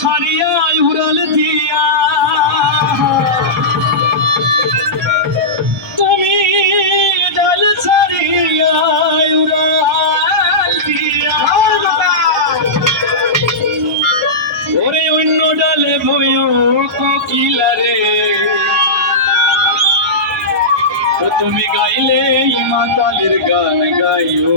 ছাড়িয়া উড়াল দিয়া। তুমি জল ছাড়িয়া উড়াল দিয়া। ওরে অন্য ডালে ভয় কোকিলারে। তুমি গাইলে মাতালের গান গাইও।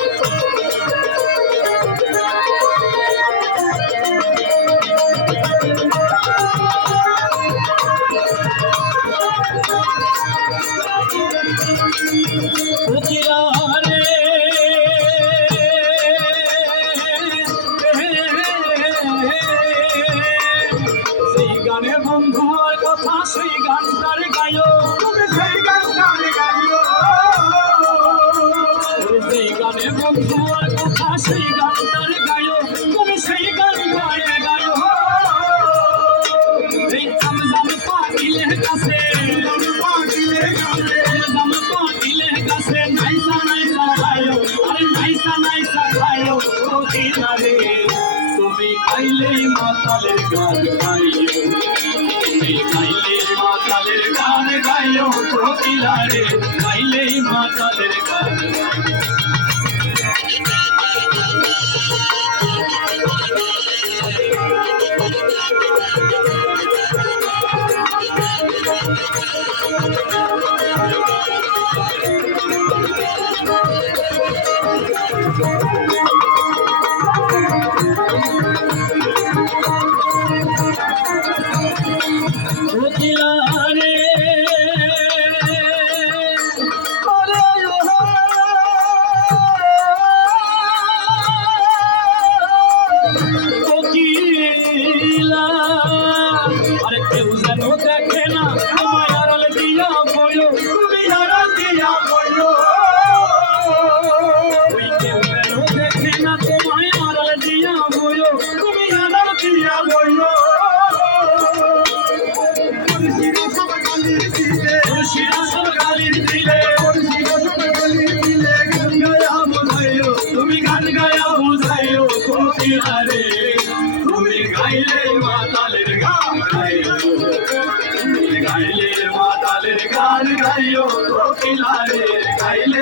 না রে তুমি খাইলে মাতালের গান গাইও তুমি খাইলে মাতালের গান গাইও কোকিলা রে খাইলে মাতালের গান Thank you. 啦。গাইলে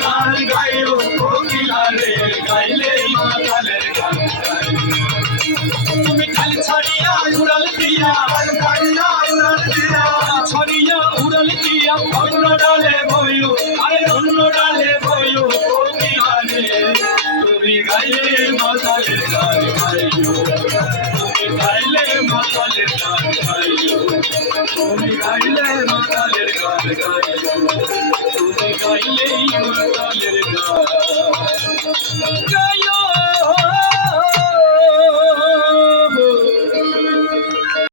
গান গাইও কোকিলা রে গাইলে মাতালের গান তুমি খালি ছড়িয়া উড়াল দিয়া ছড়িয়া উড়াল দিয়া। ছড়িয়া উড়াল দিয়া অন্য ডালে বইও আরে অন্য ডালে বইও কোকিলা রে তুমি গাইলে মাতালের গান গাইও তুমি গাইলে মাতালের গান